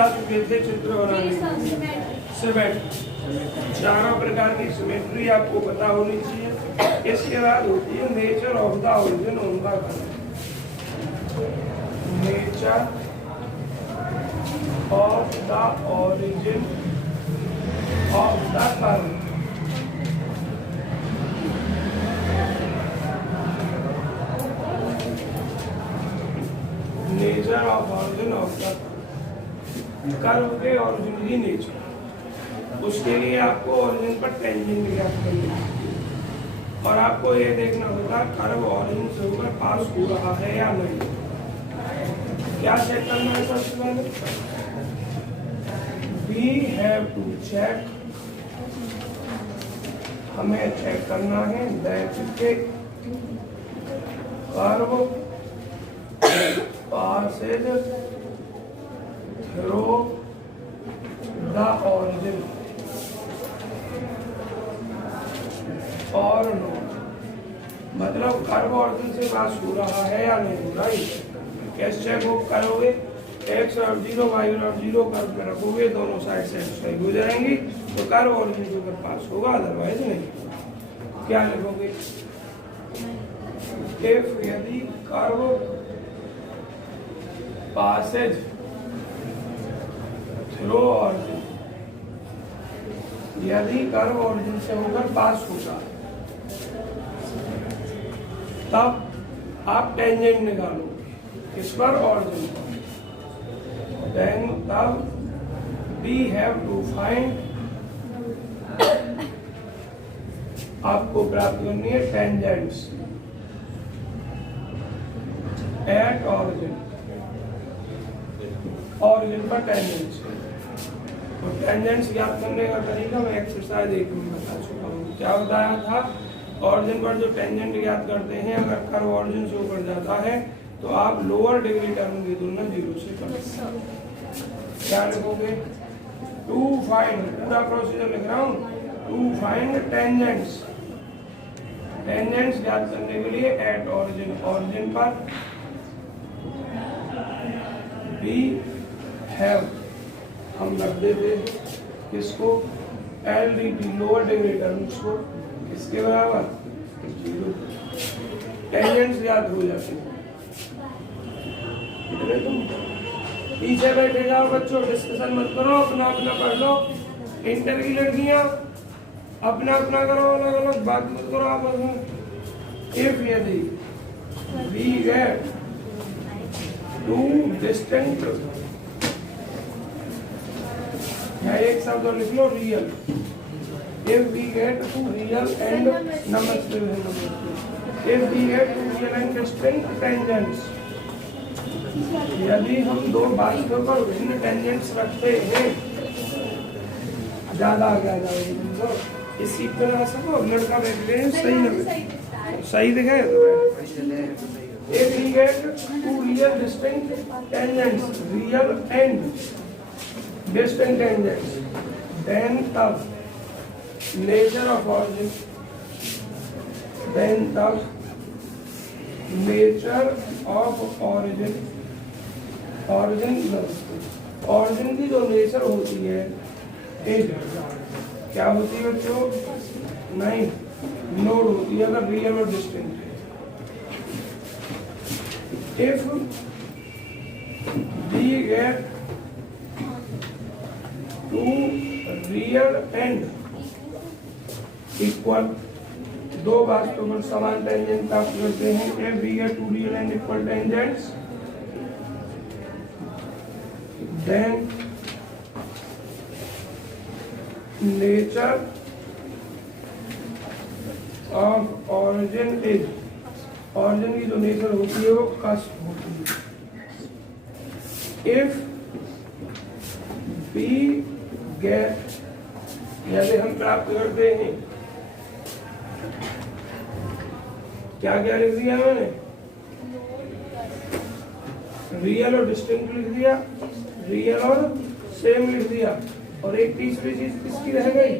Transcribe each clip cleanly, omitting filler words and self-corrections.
चित्र बनाने सिमेट्री, चारों प्रकार की सिमेट्री आपको पता होनी चाहिए। इसके बाद होती है nature of the origin on the curve. Nature of the origin of the curve. Nature of origin of the curve के ओरिजिन की नेचर, उसके लिए आपको ओरिजिन पर टेंजेंट ज्ञात करनी है और आपको ये देखना होगा कर्व ओरिजिन से होकर पास हो रहा है या नहीं। क्या चेक करना है सबसे पहले? वी हैव टू चेक, हमें चेक करना है दैट के curve passes through the origin और नो, मतलब कर्व ऑरिजिन से पास हो रहा है या नहीं हो रहा है। कैसे चेक हो करोगे? एक्स और जीरो, वाई और जीरो कर्व पे रखोगे, दोनों साइड सेटिस्फाई हो जाएंगी तो कर्व ऑरिजिन से ऊपर पास होगा, अदरवाइज नहीं। क्या लिखोगे? इफ यदि कर्व passes through origin, यदि कर्व ऑरिजिन से होकर पास होगा तब आप टेंजेंट निकालोगे। इस पर ऑरिजिन पर देन तब वी हैव टू फाइंड, आपको प्राप्त करनी है टेंजेंट्स एट ऑरिजिन, ऑरिजिन पर टेंजेंट्स। तो टेंजेंट्स ज्ञात करने का तरीका मैं एक्सरसाइज 1 में बता चुका हूँ। क्या बताया था? ऑरिजिन पर जो टेंजेंट ज्ञात करते हैं, अगर कर्व ऑरिजिन से ऊपर जाता है तो आप लोअर डिग्री टर्म की तुलना 0 से करें। क्या लिखोगे? टू फाइंड, पूरा प्रोसीजर लिख रहा हूँ, टू फाइंड टेंजेंट्स, टेंजेंट्स ज्ञात करने के लिए एट ऑरिजिन, ऑरिजिन पर वी हैव, हम रख देते किसको? L D T, lower degree terms को, किसके बराबर? 0। टेंजेंट्स याद हो जाते हैं। तुम पीछे बैठे जाओ बच्चों, डिस्कशन मत करो, अपना अपना पढ़ लो। इंटर की लड़कियां अपना अपना करो, अलग अलग बात मत करो आपस में। इफ यदि वी गेट टू डिस्टिंक्ट, या एक शब्द और लिख लो, real. If we get two real and नमस्ते, if we get two real and distinct tangents, यदि हम दो वास्तव पर भिन्न टेंजेंट्स रखते हैं, ज्यादा आगे आ जाओ, इस सीट पर आ सको, लड़का बैठ गए सही न सही दिखे तो if we get two real distinct tangents, real and distinct tangents, then the nature of origin, then the nature of origin, origin की जो नेचर होती है क्या होती है बच्चों? नहीं, नोड होती है अगर रियल और distinct. If we get two real and equal, दो वास्तव में समान टेंजेंट प्राप्त करते हैं। If we get two real and equal tangents, then nature of origin is, origin की जो नेचर होती है वो कष्ट होती है। इफ वी गेट, यदि हम प्राप्त करते हैं, क्या क्या लिख दिया मैंने? रियल और डिस्टिंक्ट लिख दिया, रियल और सेम लिख दिया, और एक तीसरी चीज किसकी रह गई?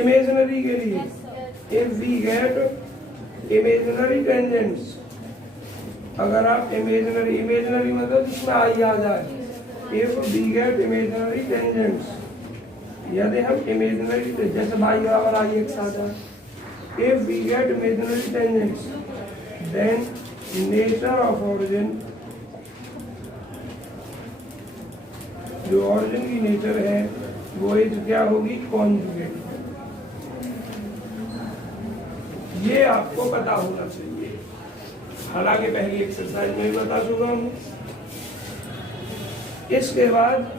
इमेजिनरी के लिए। If we get imaginary tangents, अगर आप इमेजिनरी मतलब जिसमें आई आ जाए, if we get imaginary tangents, यदि हम इमेजिनरी जैसे y बराबर आई एक्स आता है, if we get imaginary tangents then nature of origin, जो ओरिजिन की नेचर है वो इज क्या होगी, कॉन्जुगेट। ये आपको पता होना चाहिए, हालांकि पहली एक्सरसाइज में भी बता चुका हूं। इसके बाद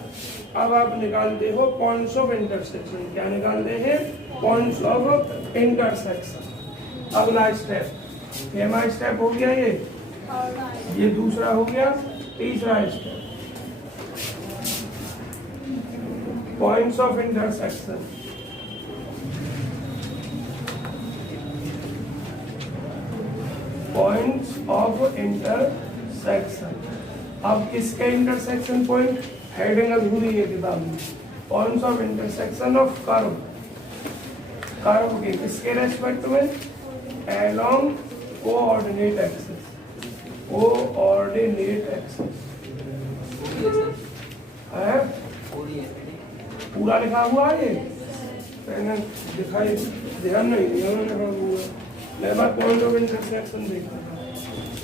अब आप निकालते हो पॉइंट्स ऑफ इंटरसेक्शन। क्या निकालते हैं, पॉइंट्स ऑफ इंटरसेक्शन। अगला स्टेप, पहला स्टेप हो गया ये दूसरा हो गया, तीसरा step points of intersection. Points of intersection, अब किसके इंटरसेक्शन पॉइंट, हेडिंग अधूरी है किताब में। Points of intersection of curve, curve के किसके रेस्पेक्ट में, along coordinate axis, coordinate axis है, पूरा लिखा हुआ है, मैंने दिखाई ध्यान नहीं दिया लिखा हुआ। मैं बात पॉइंट ऑफ इंटरसेक्शन देखता था,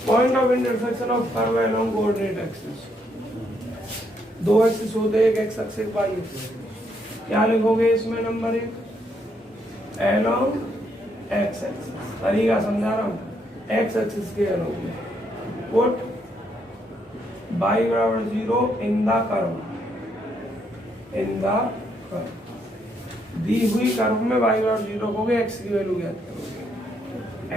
point of intersection of curve along coordinate axis. दो एक्सिस होते हैं, एक एक्स एक्सिस एक वाई एक्सिस। क्या लिखोगे इसमें, नंबर 1 अलोंग एक्स एक्सिस, तरीका समझा रहा हूँ, एक्स एक्सिस के अलोंग पुट y बराबर 0 in the curve, in the curve. दी हुई कर्व में y बराबर 0 हो गया, x की वैल्यू ज्ञात करोगे,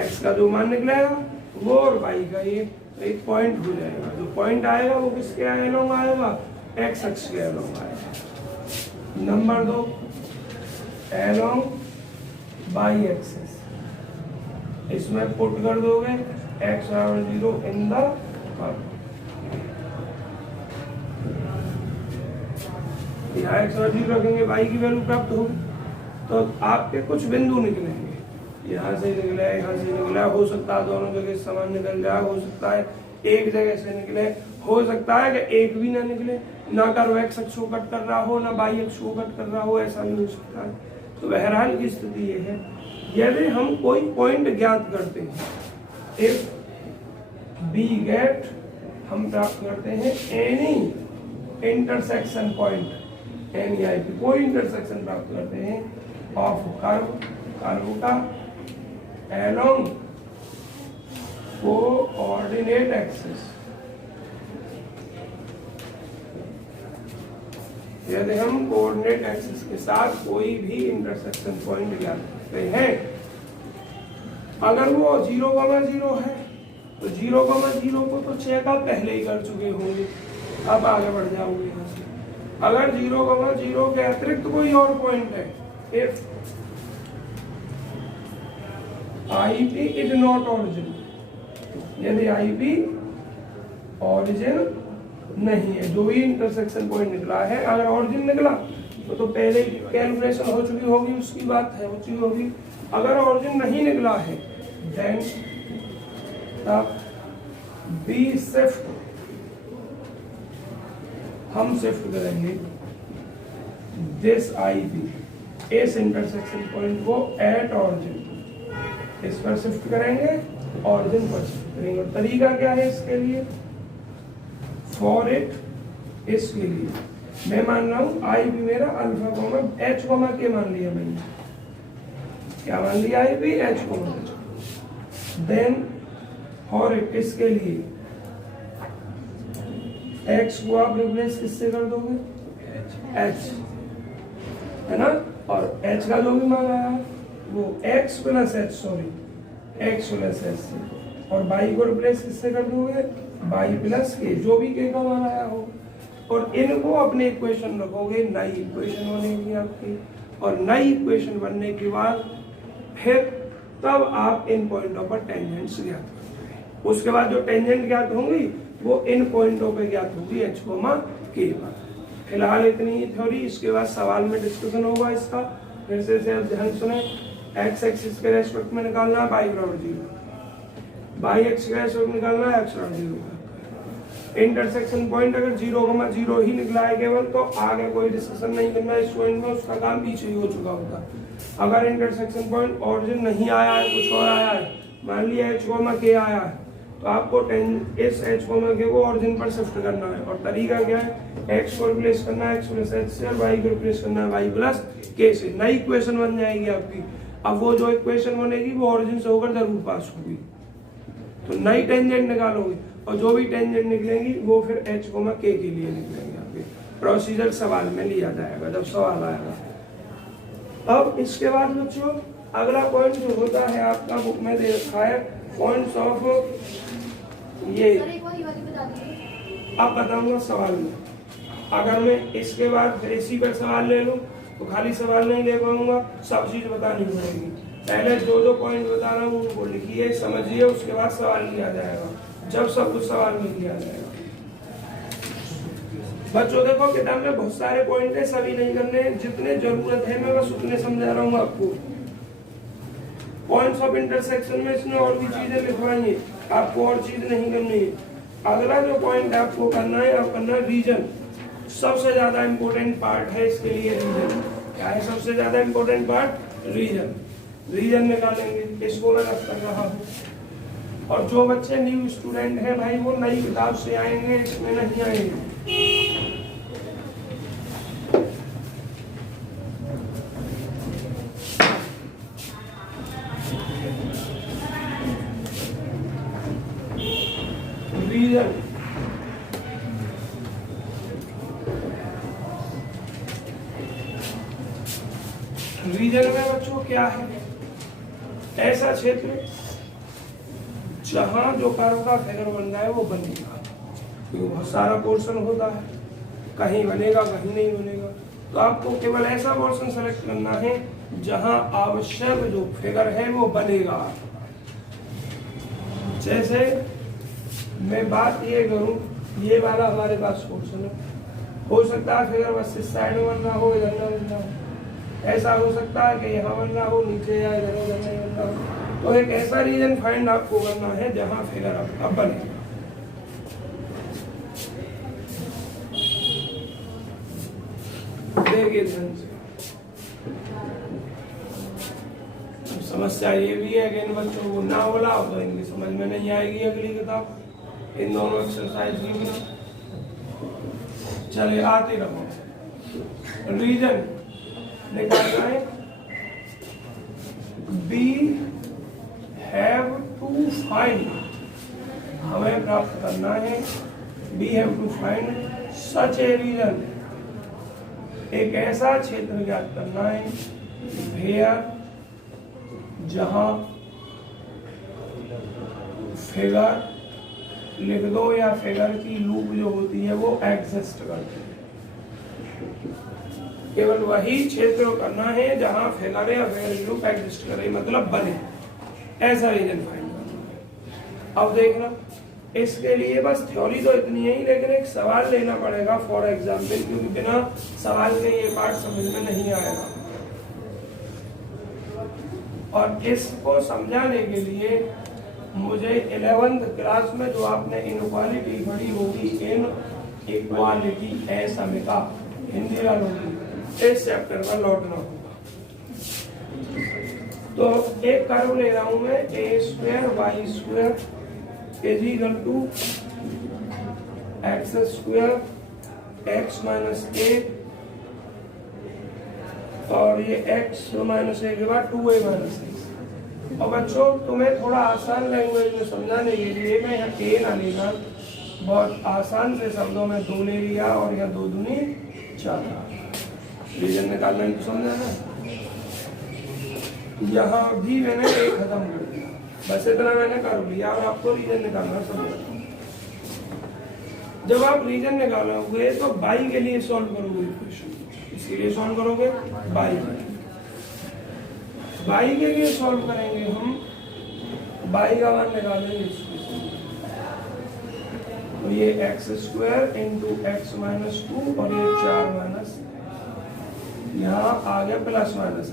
x का जो मान निकलेगा वो और y का ये एक पॉइंट हो जाएगा। जो पॉइंट आएगा वो किसके अलोंग आएगा, x अक्ष के अलोंग आएगा। नंबर 2 अलोंग y एक्सिस, इसमें पुट कर दोगे x बराबर 0 इन द कर्व। यहाँ एक्स और 0 रखेंगे, y की वैल्यू प्राप्त होगी, तो आपके कुछ बिंदु निकलेंगे, यहाँ से निकले, यहाँ से निकला, हो सकता है दोनों जगह समान निकल जाए, हो सकता है एक जगह से निकले, हो सकता है कि एक भी ना निकले, ना कर्व एक्स अक्ष को कट कर रहा हो ना y अक्ष को कट कर रहा हो, ऐसा भी हो सकता है। तो बहरहाल की स्थिति ये है, यदि हम कोई पॉइंट ज्ञात करते हैं, इफ बी गेट, हम प्राप्त करते हैं any intersection point, any I P, कोई इंटरसेक्शन प्राप्त करते हैं ऑफ कर्व, कर्व का अलोंग कोऑर्डिनेट एक्सिस। यदि हम कोऑर्डिनेट एक्सिस के साथ कोई भी इंटरसेक्शन पॉइंट ज्ञात करते हैं, अगर वो 0,0 है तो 0,0 को तो चेक आप पहले ही कर चुके होंगे, अब आगे बढ़ जाओगे यहाँ से। अगर 0,0 के अतिरिक्त कोई और पॉइंट है, if IP is not origin, यदि IP ऑरिजिन नहीं है, जो भी इंटरसेक्शन पॉइंट निकला है, अगर ऑरिजिन निकला तो पहले कैलकुलेशन हो चुकी होगी, उसकी बात है हो चुकी होगी। अगर ऑरिजिन नहीं निकला है देन तब बी शिफ्ट, हम शिफ्ट करेंगे दिस IP, इस इंटरसेक्शन पॉइंट को एट ऑरिजिन, इस पर शिफ्ट करेंगे, ऑरिजिन पर शिफ्ट करेंगे। और तरीका क्या है इसके लिए, फॉर इट, इसके लिए मैं मान रहा हूं IP मेरा अल्फा कोमा H कोमा के मान लिया मैंने, क्या मान लिया IP H comma, then for it, इसके लिए x को आप रिप्लेस किससे कर दोगे, h, है ना, और h का जो भी मान आया वो x plus h, sorry x plus h से, और y को रिप्लेस किससे कर दोगे, y प्लस k, जो भी k का मान आया हो, और इनको अपने इक्वेशन रखोगे, नई इक्वेशन बनेगी आपकी, और नई इक्वेशन बनने के बाद फिर तब आप इन पॉइंटों पर टेंजेंट्स ज्ञात करोगे। उसके बाद जो टेंजेंट ज्ञात होंगी वो इन पॉइंटों पे ज्ञात होगी h कोमा k पर। फिलहाल इतनी ही थ्योरी, इसके बाद सवाल में डिस्कशन होगा इसका, फिर से ध्यान सुने। x एक्सिस के रेस्पेक्ट में निकालना है y बराबर 0, y एक्सिस के रेस्पेक्ट में निकालना है x बराबर 0। इंटरसेक्शन पॉइंट अगर 0,0 ही निकला है केवल तो आगे कोई डिस्कशन नहीं करना है स्टूडेंट में, उसका काम पीछे ही हो चुका होता। अगर इंटरसेक्शन पॉइंट ऑरिजिन नहीं आया है, कुछ और आया है, मान लिया h,k आया है, तो आपको इस h,k को ऑरिजिन पर शिफ्ट करना है। और तरीका क्या है, x को रिप्लेस करना है x प्लस h से, और y को रिप्लेस करना है y प्लस k से। नई इक्वेशन बन जाएगी आपकी। अब वो जो इक्वेशन बनेगी वो ऑरिजिन से होकर जरूर पास होगी, तो नई टेंजेंट निकालोगे और जो भी टेंजेंट निकलेंगी वो फिर h,k के लिए निकलेंगे। आपके प्रोसीजर सवाल में लिया जाएगा जब सवाल आएगा। अब इसके बाद बच्चों अगला पॉइंट जो होता है आपका बुक में दे रखा है पॉइंट्स ऑफ ये, अब बताऊंगा सवाल में। अगर मैं इसके बाद फिर इसी पर सवाल ले लूं तो खाली सवाल नहीं ले पाऊंगा, सब चीज बतानी पड़ेगी। पहले जो पॉइंट बता रहा हूँ उनको लिखिए, समझिए, उसके बाद सवाल लिया जाएगा, जब सब कुछ सवाल में लिया जाएगा। बच्चों देखो किताब में बहुत सारे पॉइंट है, सभी नहीं करने, जितने जरूरत है मैं बस उतने समझा रहा हूँ आपको। पॉइंट्स ऑफ इंटरसेक्शन में इसने और भी चीजें लिखवाई है, आपको और चीज नहीं करनी है। अगला जो पॉइंट आपको करना है, आप करना है रीजन। सबसे ज्यादा इंपॉर्टेंट पार्ट है इसके लिए रीजन। क्या है सबसे ज्यादा इंपॉर्टेंट पार्ट? रीजन। रीजन निकालेंगे, इसको मैं रख कर रहा हूँ। और जो बच्चे न्यू स्टूडेंट हैं भाई वो नई किताब से आएंगे, इसमें नहीं आएंगे। रीजन रीजन में बच्चों क्या है? ऐसा क्षेत्र जहां जो कर्व का फिगर बन रहा है वो बनेगा, क्योंकि बहुत सारा पोर्शन होता है, कहीं बनेगा कहीं नहीं बनेगा। तो आपको केवल ऐसा पोर्शन सेलेक्ट करना है जहां आवश्यक जो फिगर है वो बनेगा। जैसे मैं बात ये करूं, ये वाला हमारे पास पोर्शन है, हो सकता है फिगर बस इस साइड में बन रहा हो, इधर ना बन रहा हो। ऐसा हो सकता है कि यहाँ बन रहा हो, नीचे या इधर उधर नहीं बन रहा हो। तो एक ऐसा रीजन फाइंड आपको करना है जहां फिगर अब बनेगा। देखिए ध्यान से, समस्या ये भी है कि इन बच्चों को ना बोला हो तो इनकी समझ में नहीं आएगी अगली किताब, इन दोनों एक्सरसाइज की बिना। चले आते रहो। रीजन निकालना है, बी हैव टू फाइंड, हमें प्राप्त करना है, we have to find such a region, एक ऐसा क्षेत्र ज्ञात करना है वेयर जहां फिगर लिख दो या फिगर की लूप जो होती है वो एग्जिस्ट करती है। केवल वही क्षेत्र करना है जहां फिगर या फिगर की लूप एग्जिस्ट करे, मतलब बने, ऐसा रीजन फाइंड करना है। अब देखना, इसके लिए बस थ्योरी तो इतनी है ही, लेकिन एक सवाल लेना पड़ेगा फॉर एग्जाम्पल, क्योंकि बिना सवाल के ये पार्ट समझ में नहीं आएगा। और इसको समझाने के लिए मुझे 11th क्लास में जो आपने इनइक्वालिटी पढ़ी होगी, इनइक्वालिटी असमिता हिंदी वालों की, इस चैप्टर में लौटना होगा। तो एक कर्व ले रहा हूं मैं, a square y square is equal to x square x minus a, और ये x माइनस ए के बाद 2a माइनस ए। और बच्चों तुम्हें थोड़ा आसान लैंग्वेज में समझाने के लिए मैं यहाँ a ना लेना, बहुत आसान से शब्दों में 2 ले लिया और यहाँ 2 दूनी 4। रीजन निकालने को समझा ना, यहाँ भी मैंने a खत्म कर दिया, बस इतना मैंने कर लिया और आपको रीजन निकालना समझा। जब आप रीजन निकालोगे तो बाई के लिए सॉल्व करोगे इक्वेशन, इसके लिए सॉल्व करोगे बाई के लिए सॉल्व करेंगे हम, बाई का मान निकालेंगे इसको, तो ये x square into x minus 2 और ये 4 माइनस, यहाँ आ गया प्लस माइनस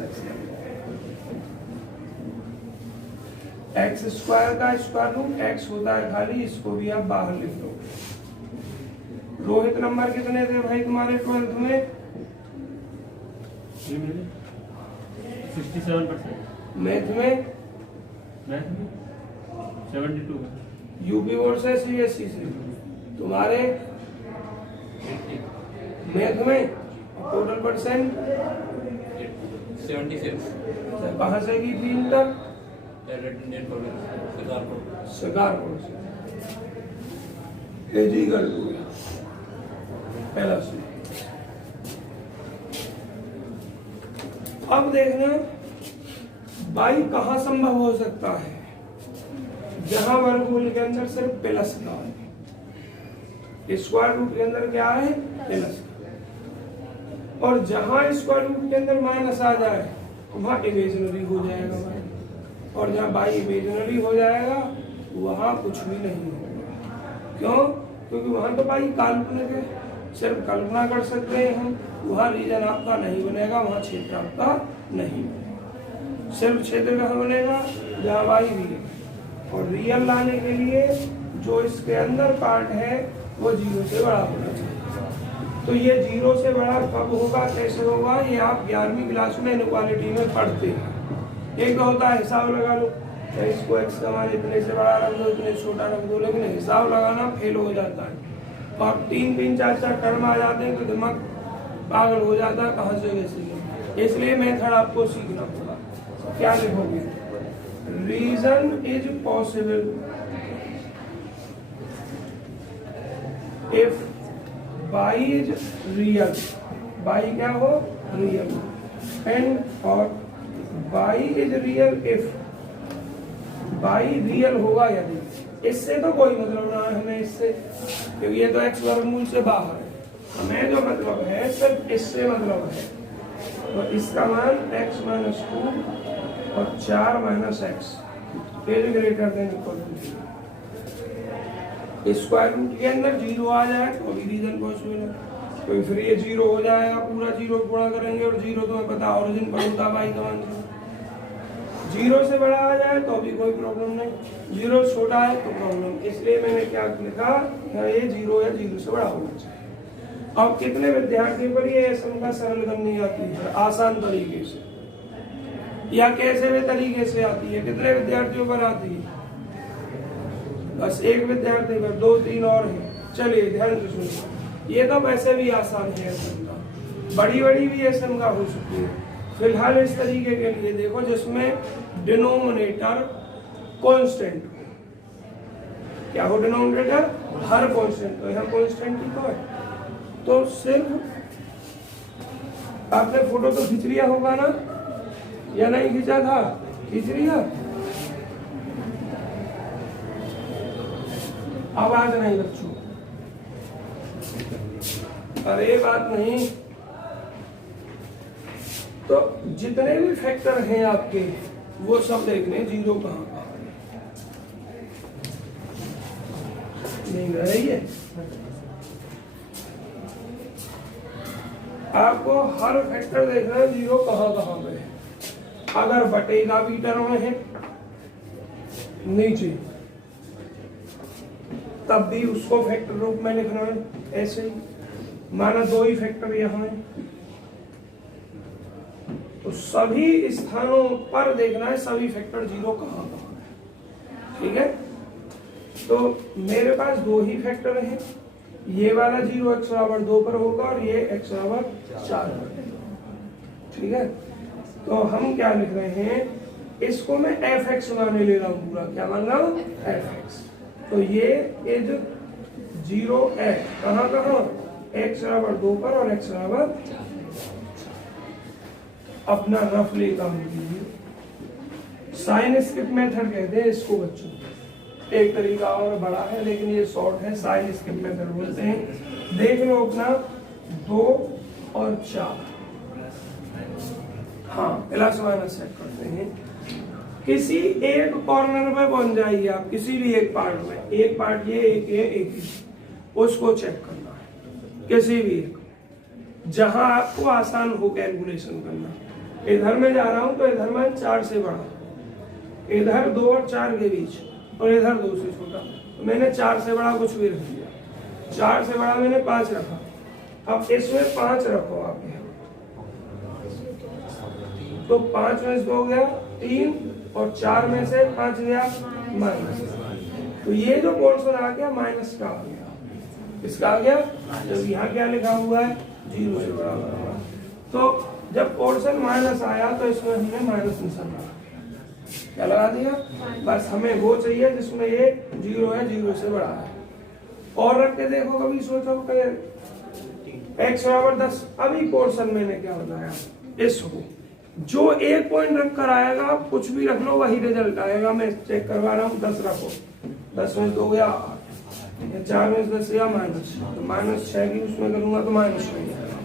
एक्स स्क्वायर का स्क्वायर रूट एक्स होता है खाली, इसको भी आप बाहर लिख दो। रोहित नंबर कितने थे भाई तुम्हारे 12th में? 67%। मैथ में 72। यूपी बोर्ड से सीबीएसई से तुम्हारे मैथ में टोटल परसेंट 76। कहाँ से की थी इंटर? शिकारपुर से। एजी कर दो पहला से। अब देखना बाई कहाँ संभव हो सकता है? जहां वर्गमूल के अंदर सिर्फ प्लस का है, स्क्वायर रूट के अंदर क्या है? प्लस। और जहां स्क्वायर रूट के अंदर माइनस आ जाए वहां इमेजिनरी हो जाएगा भाई, और जहां बाई इमेजिनरी हो जाएगा वहां कुछ भी नहीं होगा। क्यों? क्योंकि वहां तो भाई काल्पनिक है, सिर्फ कल्पना कर सकते हैं हम। वहां रीजन आपका नहीं बनेगा, वहां क्षेत्र आपका नहीं बनेगा। सिर्फ क्षेत्र कहाँ बनेगा? जहाँ बाई भी है। और रियल लाने के लिए जो इसके अंदर पार्ट है वो 0 से बड़ा होना चाहिए। तो ये 0 से बड़ा कब होगा, कैसे होगा, ये आप 11वीं क्लास में इनइक्वालिटी में पढ़ते हैं। एक तो होता है हिसाब लगा लो, तो इसको x का मान इतने से बड़ा रख दो, इतने छोटा रख दो, लेकिन हिसाब लगाना फेल हो जाता है। और 3 4 टर्म आ जाते हैं तो दिमाग पागल हो जाता है, कहाँ से कैसे। इसलिए मेथड आपको सीखना होगा। क्या लिखोगे? Region is possible if y is real, y क्या हो? रियल। एंड और y is real if, y real होगा यदि। इससे तो कोई मतलब ना है हमें इससे, क्योंकि ये तो एक्स वर्गमूल से बाहर है। हमें जो मतलब है सिर्फ इससे मतलब है। तो इसका मान x - 2 और 4 - x is greater than equal to 0। Square root के अंदर 0 आ जाए तो भी रीजन पॉसिबल है। तो फिर ये 0 हो जाएगा, पूरा 0 गुणा करेंगे, और 0 तुम्हें पता ओरिजिन पर होता बाई का मान 0 से बड़ा आ जाए तो भी कोई प्रॉब्लम नहीं, 0 छोटा है तो प्रॉब्लम। इसलिए मैंने क्या लिखा, ये 0 या 0 से बड़ा होना चाहिए। अब कितने विद्यार्थियों पर ये का सरल करनी आती है आसान तरीके से, या कैसे भी तरीके से आती है? कितने विद्यार्थियों पर आती है? बस एक विद्यार्थी पर, 2 3 और हैं। चलिए ध्यान से सुनिए, ये तो वैसे भी आसान है एसएम का, बड़ी बड़ी भी एसएम का हो सकती है। फिलहाल इस तरीके के लिए देखो जिसमें डिनोमिनेटर कांस्टेंट हो। क्या हो डिनोमिनेटर? हर कांस्टेंट। तो यहाँ कांस्टेंट ही तो है। तो सिर्फ आपने फोटो तो खींच लिया होगा ना, या नहीं खींचा था? खींच लिया। आवाज नहीं बच्चों, अरे बात नहीं। तो जितने भी फैक्टर हैं आपके वो सब देखने 0 कहाँ कहाँ नहीं रही है। आपको हर फैक्टर देखना है 0 कहाँ कहाँ पे है। अगर बटेगा भी टर्म है नीचे तब भी उसको फैक्टर रूप में लिखना है। ऐसे ही माना 2 ही फैक्टर यहाँ है तो सभी स्थानों पर देखना है सभी फैक्टर 0 कहाँ कहाँ है। ठीक है, तो मेरे पास 2 ही फैक्टर हैं। ये वाला 0 x = 2 पर होगा और ये x = 4 पर। ठीक है, तो हम क्या लिख रहे हैं, इसको मैं fx माने ले रहा हूँ पूरा। क्या मान रहा हूँ? fx। तो ये इज 0 है कहाँ कहाँ? x = 2 पर और x = 4। अपना रफली काम कीजिए। साइन स्क्रिप्ट मेथड कहते हैं इसको बच्चों। एक तरीका और बड़ा है लेकिन ये शॉर्ट है, साइन स्क्रिप्ट मेथड बोलते हैं। देख लो अपना 2 और 4, हाँ प्लस माइनस सेट करते हैं। किसी एक कॉर्नर में पहुंच जाइए आप, किसी भी एक पार्ट में, एक पार्ट ये, एक ये, एक ही, उसको चेक करना है किसी भी एक, जहां आपको आसान हो कैलकुलेशन करना। इधर में जा रहा हूं तो इधर में 4 से बड़ा, इधर 2 और 4 के बीच, और इधर 2 से छोटा। तो मैंने 4 से बड़ा कुछ भी रख दिया। 4 से बड़ा मैंने 5 रखा, अब इसमें 5 रखो आप यहाँ, तो 5 में से 2 गया 3 और 4 में से 5 गया माइनस, तो ये जो पोर्शन आ गया माइनस का आ गया, इसका आ गया। जब यहाँ क्या लिखा हुआ है 0 से बराबर हुआ, तो जब पोर्शन माइनस आया तो इसमें हमने माइनस निशान लगा, क्या लगा दिया, बस हमें वो चाहिए जिसमें ये 0 है, 0 से बड़ा है। और रख के देखो, कभी सोचो x बराबर 10, अभी पोर्शन मैंने क्या बताया, इसको जो एक पॉइंट रख कर आएगा, कुछ भी रख लो वही रिजल्ट आएगा। मैं चेक करवा रहा हूँ, 10 रखो, 10 में 2 गया 8, 4 में 10 गया माइनस, तो -6 की उसमें करूंगा तो -6 आएगा।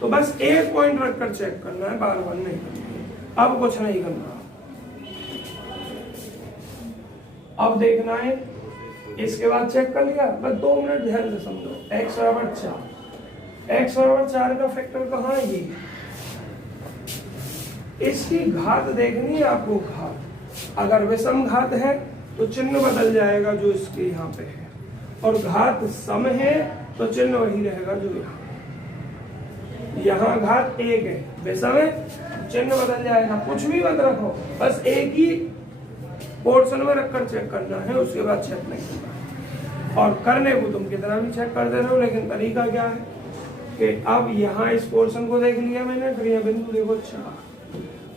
तो बस एक पॉइंट रख कर चेक करना है, बार बार नहीं करना, अब कुछ नहीं करना। अब देखना है, इसके बाद चेक कर लिया, बस 2 मिनट ध्यान से समझो। x बराबर 4, x बराबर 4 का फैक्टर कहाँ है, ये इसकी घात देखनी है आपको। घात अगर विषम घात है तो चिन्ह बदल जाएगा जो इसके यहाँ पे है, और घात सम है तो चिन्ह वही रहेगा जो यहाँ घात 1 है, विषम है, चिन्ह बदल जाएगा। कुछ भी मत रखो, बस एक ही पोर्शन में रखकर चेक करना है, उसके बाद चेक नहीं करना। और करने को तुम कितना भी चेक कर दे रहे हो, लेकिन तरीका क्या है कि अब यहाँ इस पोर्शन को देख लिया मैंने, फिर यह बिंदु देखो 4,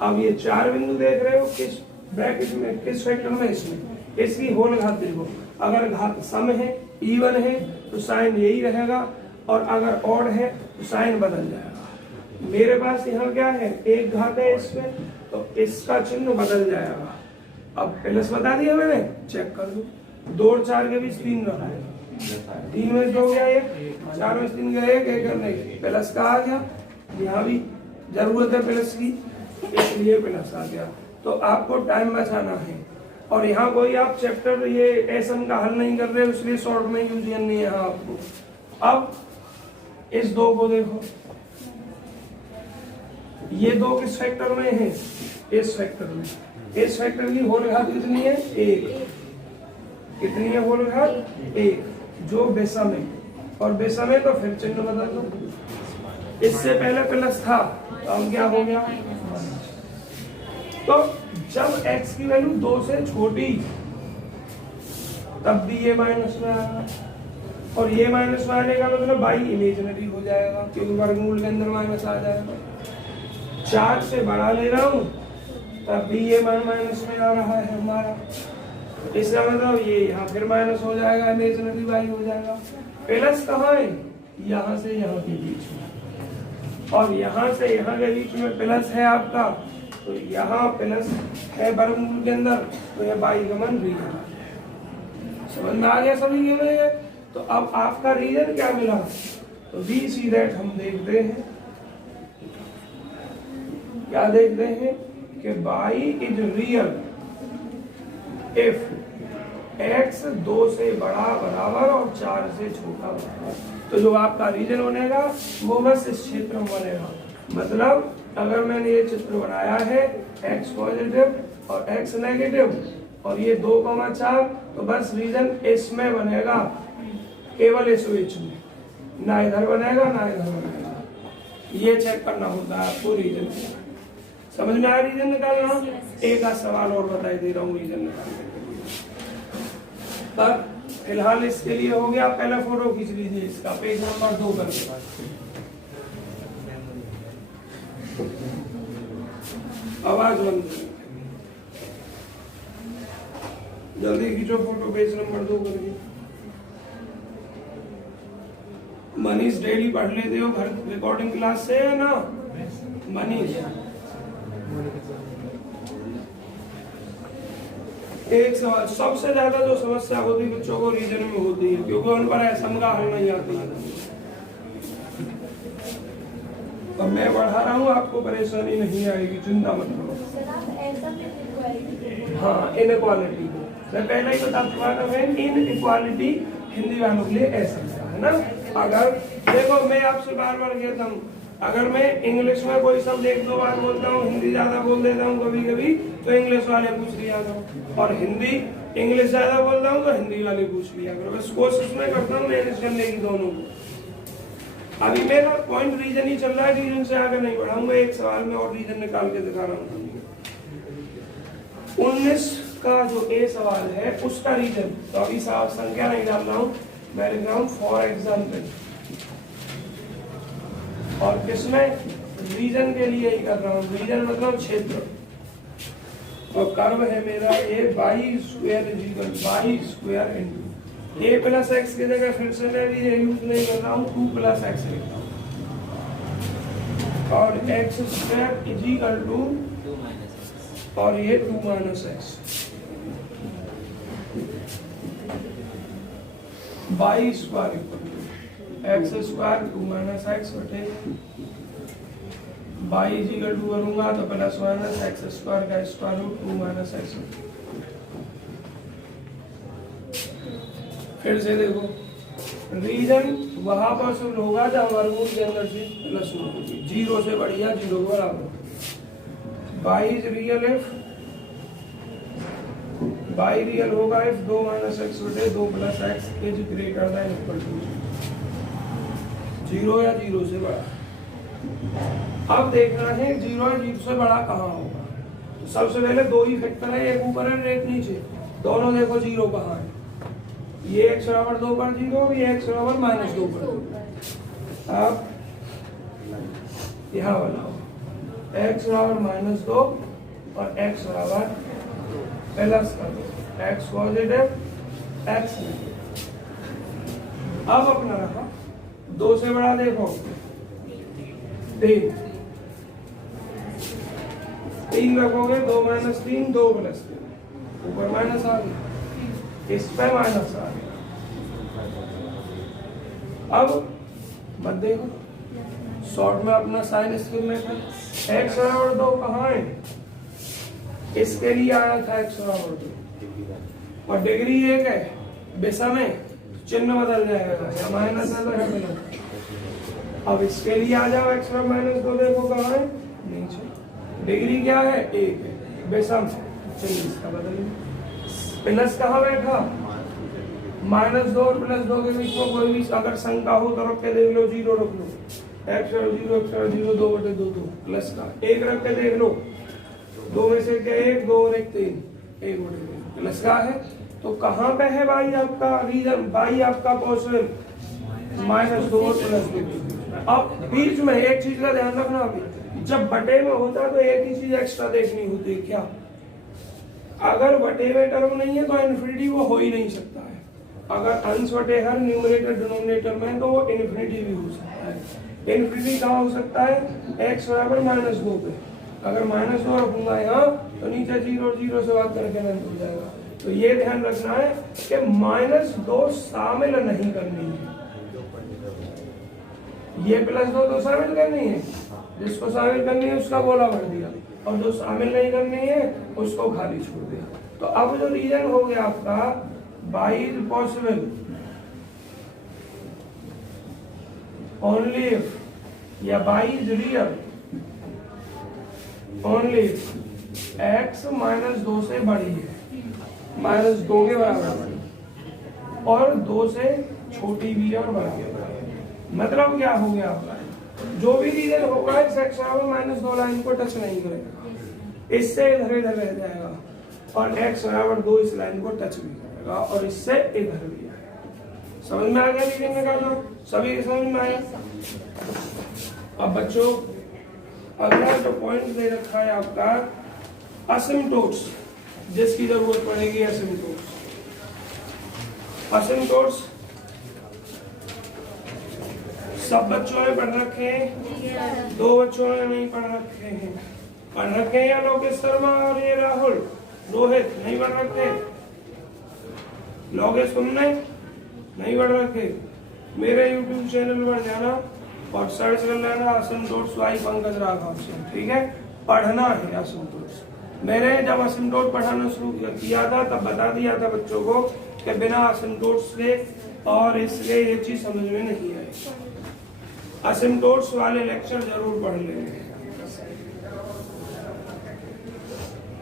अब ये 4 बिंदु देख रहे हो किस ब्रैकेट में, किस फैक्टर में, इसमें इसकी होल घात देखो। अगर घात सम है, इवन है, तो साइन यही रहेगा, और अगर ऑड है तो साइन बदल जाएगा। मेरे पास यहाँ क्या है, एक घात है इसमें, तो इसका चिन्ह बदल जाएगा। अब प्लस बता दिया मैंने, चेक कर लो, 2 और 4 के बीच 3 रहा है, 3 में 2 गया 1, 4 में 3 गया 1, 1 नहीं, प्लस का आ गया। यहाँ भी जरूरत है प्लस की, इसलिए प्लस आ गया। तो आपको टाइम बचाना है, और यहाँ कोई आप चैप्टर ये एसएम का हल नहीं कर रहे हो, इसलिए शॉर्ट में यूज करनी है यहाँ आपको। अब इस 2 को देखो, ये 2 किस फैक्टर में है, इस फैक्टर में। इस फैक्टर की होल घात कितनी है, 1, कितनी है होल घात 1, जो विषम है, और विषम है तो फिर चिन्ह बदल दो। इससे पहले प्लस था, तो अब क्या हो गया, तो जब x की वैल्यू 2 से छोटी, तब भी ये माइनस में आएगा, और ये माइनस में आने का मतलब y इमेजिनरी हो जाएगा, क्योंकि वर्गमूल के अंदर माइनस आ जाएगा। 4 से बड़ा ले रहा हूं, तब भी ये माइनस में आ रहा है हमारा, इसका मतलब ये यहाँ फिर माइनस हो जाएगा, इमेजिनरी y हो जाएगा। प्लस कहाँ है, यहाँ से यहाँ के बीच में, और यहाँ से यहाँ के बीच में प्लस है आपका, तो यहाँ प्लस है वर्गमूल के अंदर, तो यह बाई गमन रीजन। समझ में आ गया सभी के लिए। तो अब आपका रीजन क्या मिला, तो वी सी दैट हम देखते हैं, क्या देखते हैं कि by is real if x 2 से बड़ा बराबर और 4 से छोटा बराबर। तो जो आपका रीजन बनेगा वो बस इस क्षेत्र में बनेगा। मतलब अगर मैंने ये चित्र बनाया है x पॉजिटिव और x नेगेटिव और ये 2,4, तो बस रीजन इसमें बनेगा, केवल इस बीच में, ना इधर बनेगा ना इधर बनेगा। ये चेक करना होता है आपको रीजन। समझ में आया रीजन निकालना। एक आध सवाल और बताई दे रहा हूँ रीजन निकालने के लिए। तब फिलहाल इसके लिए हो गया। पहला फोटो खींच लीजिए इसका, पेज नंबर 2 करके। आवाज बंद, जल्दी खींचो फोटो, पेज नंबर 2 करके। मनीष डेली पढ़ लेते हो घर रिकॉर्डिंग क्लास से है ना मनीष? एक सवाल, सबसे ज्यादा जो समस्या होती है बच्चों को रीजन में होती है, क्योंकि उन पर ऐसा का हल नहीं आती है। अब मैं बढ़ा रहा हूँ, आपको परेशानी नहीं आएगी, चिंता मत करो। हाँ, इनइक्वालिटी मैं पहले ही बता चुका था। मैं इनइक्वालिटी हिंदी वालों के लिए ऐसा है ना। अगर देखो मैं आपसे बार बार कहता हूँ, अगर मैं इंग्लिश में कोई शब्द 1-2 बार बोलता हूँ, हिंदी ज्यादा बोल देता हूँ कभी कभी, तो इंग्लिश वाले पूछ लिया करो। और हिंदी इंग्लिश ज्यादा बोल रहा हूँ तो हिंदी वाली पूछ लिया करो, बस कोशिश में करता हूँ मैनेज करने की दोनों को। अभी मेरा पॉइंट रीजन ही चल रहा है, रीजन से आगे नहीं बढ़ाऊंगा, एक सवाल में और रीजन निकाल के दिखा रहा हूँ। 19 का जो ए सवाल है उसका रीजन, तो अभी साफ संख्या नहीं डाल रहा हूँ, मैं लिख रहा हूँ फॉर एग्जाम्पल, और किसमें रीजन के लिए ही कर रहा हूँ, रीजन मतलब क्षेत्र। और कर्व है मेरा a y square is equal y square into a plus x की जगह फिर से मैं ये यूज नहीं कर रहा हूँ, 2 प्लस एक्स लिखता हूँ, और x square is equal to और ये 2 minus x y square equal to x square 2 minus x बटे बाई इज इक्वल टू करूंगा तो प्लस माइनस एक्स स्क्वायर का स्क्वायर रूट 2 माइनस एक्स। फिर से देखो, रीजन वहां पॉसिबल होगा जब वर्गमूल के अंदर से प्लस होगी, 0 से बढ़िया 0 बराबर। Y is real if, y real होगा इफ 2 माइनस एक्स बटे 2 plus x is greater than equal to 0 या 0 से बड़ा। अब देखना है 0 या 0 से बड़ा कहाँ होगा, तो सबसे पहले 2 ही फैक्टर है, एक ऊपर है एक नीचे, दोनों देखो 0 कहाँ है, ये x बराबर 2 पर 0 और ये x बराबर माइनस 2 पर 2। अब यहाँ बनाओ x बराबर माइनस 2 और x बराबर प्लस कर दो, x पॉजिटिव x नेगेटिव। अब अपना रहा 2 से बड़ा देखो 3 रखोगे, 2 माइनस 3 2 प्लस 3, ऊपर माइनस आ गया, इस पे माइनस आ गया। अब मत देखो, शॉर्ट में अपना साइन स्क्वायर में था, x बराबर 2 कहाँ है, इसके लिए आया था x बराबर 2, और डिग्री 1 है, विषम में चिन्ह बदल जाएगा, माइनस है तो है प्लस। अब इसके लिए आ जाओ, x बराबर माइनस 2 देखो कहाँ है, नीचे, डिग्री क्या है 1 है, विषम चिन्ह इसका बदल, प्लस कहाँ बैठा, माइनस 2 और प्लस 2 के बीच में कोई भी अगर संख्या हो तो रख के देख लो, 0 रख लो, x 0 2 बटे 2 प्लस का 1 रख के देख लो, 2 में से क्या 1 2 और 1 3, 1 बटे 2 प्लस का है। तो कहाँ पे है भाई आपका रीजन, भाई आपका पॉसिबल माइनस 2 और प्लस 2। अब बीच में एक चीज का ध्यान रखना, अभी जब बटे में होता तो एक ही चीज एक्स्ट्रा देखनी होती है, क्या, अगर बटे में टर्म नहीं है तो इन्फिनिटी वो हो ही नहीं सकता है, अगर अंश बटे हर न्यूमरेटर डिनोमिनेटर में तो वो इन्फिनिटी भी हो सकता है। इन्फिनिटी कहाँ हो सकता है, x बराबर माइनस 2 पे, अगर माइनस 2 रखूंगा यहाँ तो नीचे 0 और 0 से बात करके नहीं हो जाएगा। तो ये ध्यान रखना है कि माइनस 2 शामिल नहीं करनी है, ये प्लस 2 तो शामिल करनी है, जिसको शामिल करनी है उसका गोला भर दिया, और जो शामिल नहीं करनी है उसको खाली छोड़ दिया। तो अब जो रीजन हो गया आपका y is possible only if, या y is real only if x minus 2 से बड़ी है, माइनस 2 के बराबर बड़ी, और 2 से छोटी भी है और बड़ी है। मतलब क्या हो गया आपका, जो भी रीजन होगा इस एक्स बराबर माइनस 2 लाइन को टच नहीं करेगा, इससे इधर इधर रह जाएगा, और x बराबर 2 इस लाइन को टच भी करेगा, और इससे इधर भी आएगा। समझ में आ गया रीजन निकालना, सभी समझ में आया। अब बच्चों अगला जो पॉइंट दे रखा है आपका असिम्प्टोट्स, जिसकी जरूरत पड़ेगी असिम्प्टोट्स। असिम्प्टोट्स सब बच्चों ने पढ़ रखे हैं, 2 बच्चों ने नहीं पढ़ रखे हैं, पढ़ रखे हैं या लोकेश शर्मा और ये राहुल रोहित नहीं पढ़ रखे, लोकेश तुमने नहीं पढ़ रखे, मेरे YouTube चैनल पर जाना और सर्च कर लेना असिम्प्टोट्स बाय पंकज राघव से, ठीक है, पढ़ना है असिम्प्टोट्स। मैंने जब असिम्प्टोट पढ़ाना शुरू किया था तब बता दिया था बच्चों को कि बिना असिम्प्टोट्स के और इसके ये चीज समझ में नहीं आई। असिम्प्टोट्स वाले लेक्चर जरूर पढ़ लेंगे।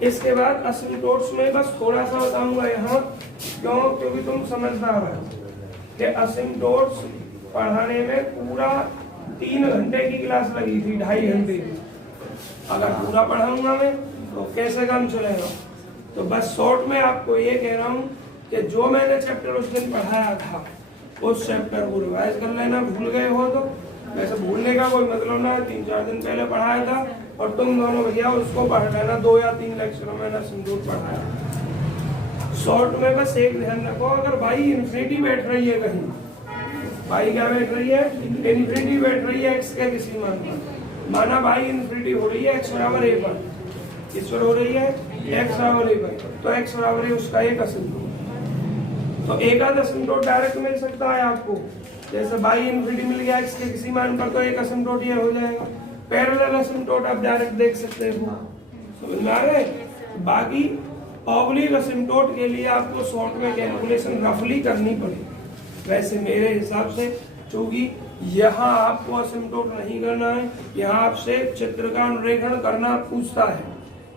इसके बाद असिम्प्टोट्स में बस थोड़ा सा बताऊंगा यहाँ, क्योंकि तुम समझदार हो कि असिम्प्टोट्स पढ़ाने में पूरा 3 घंटे की क्लास लगी थी, 2.5 घंटे की। अगर पूरा पढ़ाऊंगा मैं तो कैसे काम चलेगा। तो बस शॉर्ट में आपको ये कह रहा हूँ कि जो मैंने चैप्टर उस दिन पढ़ाया था उस चैप्टर को रिवाइज कर लेना। भूल गए हो तो वैसे भूलने का कोई मतलब ना है, 3-4 दिन पहले पढ़ाया था और तुम दोनों भैया उसको पढ़ लेना। 2 या 3 लेक्चरों में असिम्प्टोट पढ़ाया। शॉर्ट में बस एक ध्यान रखो, अगर बाई इन्फिनिटी बैठ रही है कहीं, बाई क्या बैठ रही है, इन्फिनिटी बैठ रही है एक्स के किसी मान पर, माना बाई इन्फिनिटी हो रही है x बराबर a पर, किस पर हो रही है x बराबर a पर, तो x बराबर a उसका एक असिम्प्टोट। तो एक आध असिम्प्टोट डायरेक्ट मिल सकता है आपको, जैसे बाई इन्फिनिटी मिल गया x के किसी मान पर, तो एक असिम्प्टोट ये हो जाएगा। पैरेलल असिम्प्टोट आप डायरेक्ट देख सकते हो, समझ में आ गए। बाकी ऑब्लिक असिम्प्टोट के लिए आपको शॉर्ट में कैलकुलेशन रफली करनी पड़ेगी। वैसे मेरे हिसाब से क्योंकि यहाँ आपको असिम्प्टोट नहीं करना है, यहाँ आपसे चित्र का अनुरेखण करना पूछता है,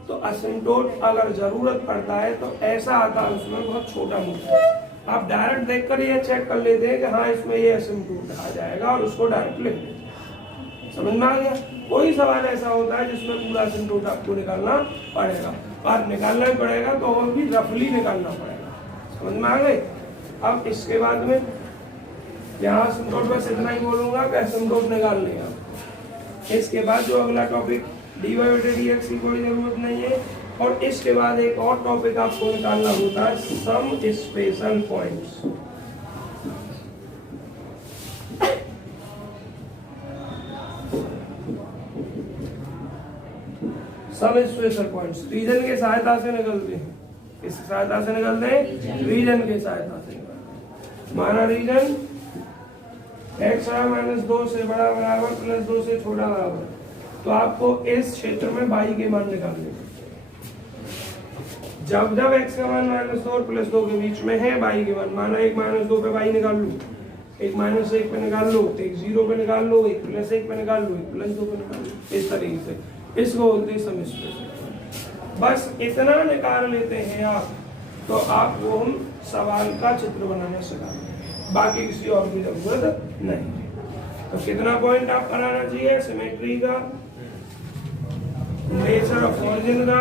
तो असिम्प्टोट अगर जरूरत पड़ता है तो ऐसा आता है उसमें बहुत छोटा मोटा, आप डायरेक्ट देखकर ये चेक कर लेते हैं कि हाँ इसमें ये असिम्प्टोट आ जाएगा और उसको डायरेक्ट लिख लेते। समझ में आ गया। कोई सवाल ऐसा होता है जिसमें पूरा असिम्प्टोट आपको निकालना पड़ेगा, और निकालना ही पड़ेगा तो वो भी रफली निकालना पड़ेगा। समझ में आ गए। अब इसके बाद में यहाँ असिम्प्टोट बस इतना ही बोलूंगा कि असिम्प्टोट निकाल लेगा। इसके बाद जो अगला टॉपिक dy बटे dx की कोई जरूरत नहीं है, और इसके बाद एक और टॉपिक आपको निकालना होता है some special points. Some special points region की सहायता से निकलते हैं। किसकी सहायता से निकलते हैं? रीजन की सहायता से निकलते हैं। माना रीजन x -2 से बड़ा बराबर +2 से छोटा बराबर, तो आपको इस क्षेत्र में y के मान निकालने हैं। जब जब x का मान -2 और +2 के बीच में है y के मान, माना एक -2 पे y निकाल लो, एक -1 पे निकाल लो, एक 0 पे निकाल लो, एक +1 पे निकाल लो, एक +2 पे निकाल लो, इस तरीके से इसको बोलते हैं सम स्पेशल। बस इतना निकाल लेते हैं आप तो आपको हम सवाल का चित्र बनाना सिखाएंगे, बाकी किसी और की जरूरत नहीं। तो कितना पॉइंट आप बनाना चाहिए? सिमेट्री का, नेचर ऑफ ऑरिजिन का,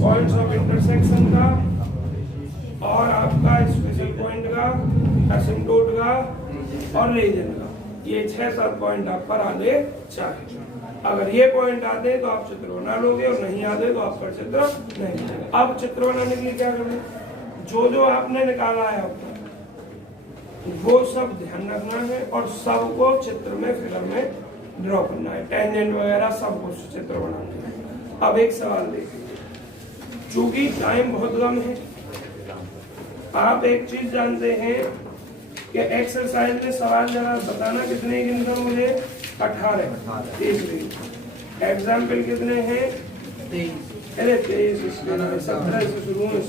पॉइंट्स ऑफ इंटरसेक्शन का, और आपका स्पेशल पॉइंट का, असिम्प्टोट का और रीजन का। ये 6-7 पॉइंट आप पर आने चाहिए। अगर ये पॉइंट आते तो आप चित्र बना लोगे, और नहीं आते तो आप पर चित्र नहीं बनेगा। अब चित्र बनाने के लिए क्या करना? जो जो आपने निकाला है वो सब ध्यान रखना है, और सबको चित्र में फिगर में ड्रॉ करना है, टेंजेंट वगैरह सब कुछ चित्र बनाना है। अब एक सवाल देखिए, चूंकि टाइम बहुत कम है, आप एक चीज जानते हैं कि एक्सरसाइज में सवाल जरा बताना कितने गिनकर मुझे? 18। एग्जाम्पल कितने हैं? 23। अरे 23 17 से शुरू में,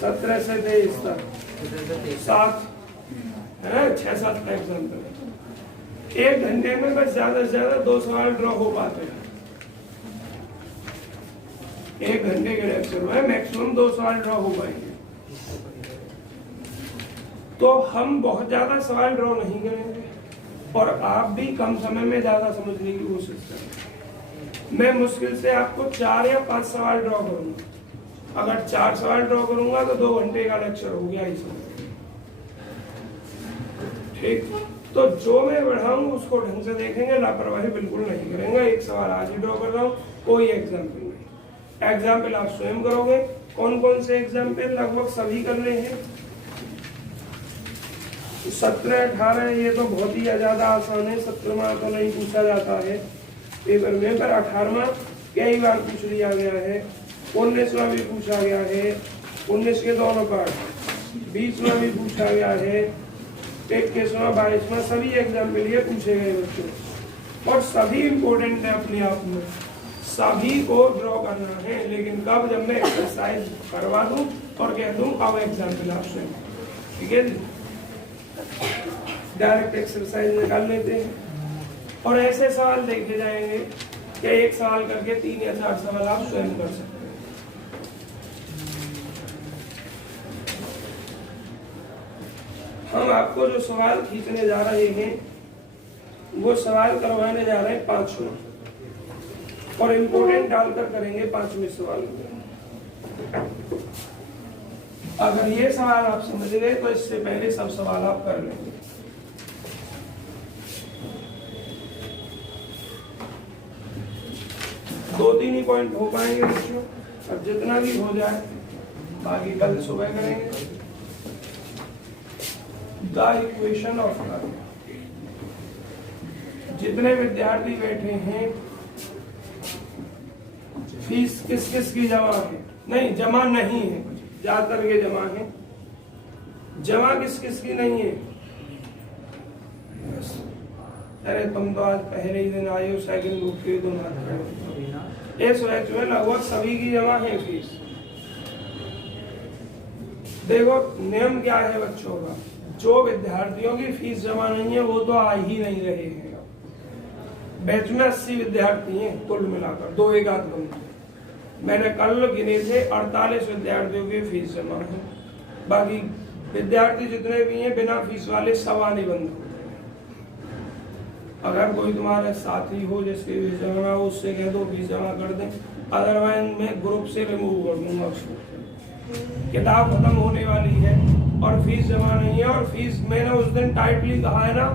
17 से 23 तक 7 है, 6-7 एग्जाम्पल। 1 घंटे में बस ज्यादा से ज्यादा 2 सवाल ड्रॉ हो पाते हैं। 1 घंटे के लेक्चर में मैक्सिमम 2 सवाल ड्रॉ हो पाएंगे। तो हम बहुत ज्यादा सवाल ड्रॉ नहीं करेंगे, और आप भी कम समय में ज्यादा समझने की कोशिश करें। मैं मुश्किल से आपको 4 या 5 सवाल ड्रॉ करूंगा। अगर 4 सवाल ड्रॉ करूंगा तो 2 घंटे का लेक्चर हो गया इसमें। ठीक, तो जो मैं बढ़ाऊं उसको ढंग से देखेंगे, लापरवाही बिल्कुल नहीं करेंगे। एक सवाल आज ही ड्रॉ कर रहा हूँ, कोई एग्जाम्पल नहीं। एग्जाम्पल आप स्वयं करोगे। कौन कौन से एग्जाम्पल? लगभग सभी कर रहे हैं। 17-18 ये तो बहुत ही ज्यादा आसान है, 17वां तो नहीं पूछा जाता है पेपर में, पर 18वां कई बार पूछ लिया गया है। 19वां भी पूछा गया है, 19 के दोनों पार्ट, 20वां भी पूछा गया है, 21वां 22वां सभी एग्जाम्पल ये पूछे गए बच्चों, और सभी इंपॉर्टेंट है अपने आप में, सभी को ड्रॉ करना है। लेकिन कब? जब मैं एक्सरसाइज करवा दूं और कह दूं अब एग्जाम्पल आपसे। ठीक है जी, डायरेक्ट एक्सरसाइज निकाल लेते हैं, और ऐसे सवाल देखे जाएंगे कि एक सवाल करके 3 या 4 सवाल आप स्वयं कर सकते हैं। हम आपको जो सवाल खींचने जा रहे हैं वो सवाल करवाने जा रहे हैं 5वां और इम्पोर्टेंट डालकर करेंगे 5वें सवाल में। अगर ये सवाल आप समझ गए तो इससे पहले सब सवाल आप कर लेंगे। दो तीन ही पॉइंट हो पाएंगे बच्चों, अब जितना भी हो जाए बाकी कल सुबह करेंगे। The equation of curve. जितने विद्यार्थी बैठे हैं फीस किस किस की जमा है? नहीं, जमा नहीं है, ज्यादातर के जमा है। जमा किस किस की नहीं है? अरे तुम तो आज पहले ही दिन आए हो, सेकंड ग्रुप के तुम इस बैच में लगभग सभी की जमा है फीस। देखो नियम क्या है बच्चों का, जो विद्यार्थियों की फीस जमा नहीं है वो तो आ ही नहीं रहे हैं। बैच में 80 विद्यार्थी हैं कुल मिलाकर, 2 एक आध कम। मैंने कल गिने थे 48 विद्यार्थियों की फीस जमा है। बाकी विद्यार्थी जितने भी हैं बिना फीस वाले सब आने बंद हो। अगर कोई तुम्हारा साथी हो जिसकी फीस जमा हो उससे कह दो फीस जमा कर दें, अदरवाइज मैं ग्रुप से रिमूव कर दूंगा उसको। किताब खत्म होने वाली है और फीस जमा नहीं है। और फीस मैंने उस दिन टाइटली कहा है ना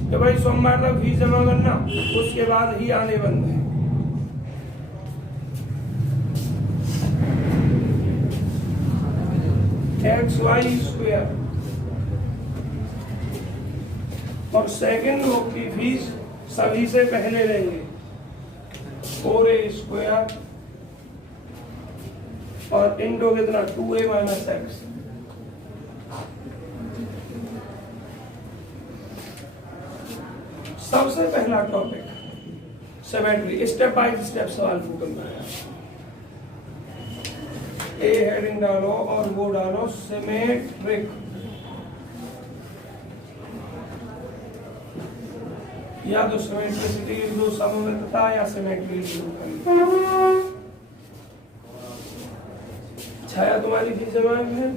कि भाई सोमवार तक फीस जमा करना, उसके बाद ही आने बंद है। XY² और सेकंड ग्रुप की फीस सभी से पहले लेंगे 4A² और इंटू कितना 2A - x। सबसे पहला topic symmetry, step by step सवाल करना है। ए हेडिंग डालो और वो डालो सिमेट्रिक, या तो सिमेट्रिसिटी लिखो सममितता या सिमेट्री लिखो। छाया तुम्हारी फीस जमा है।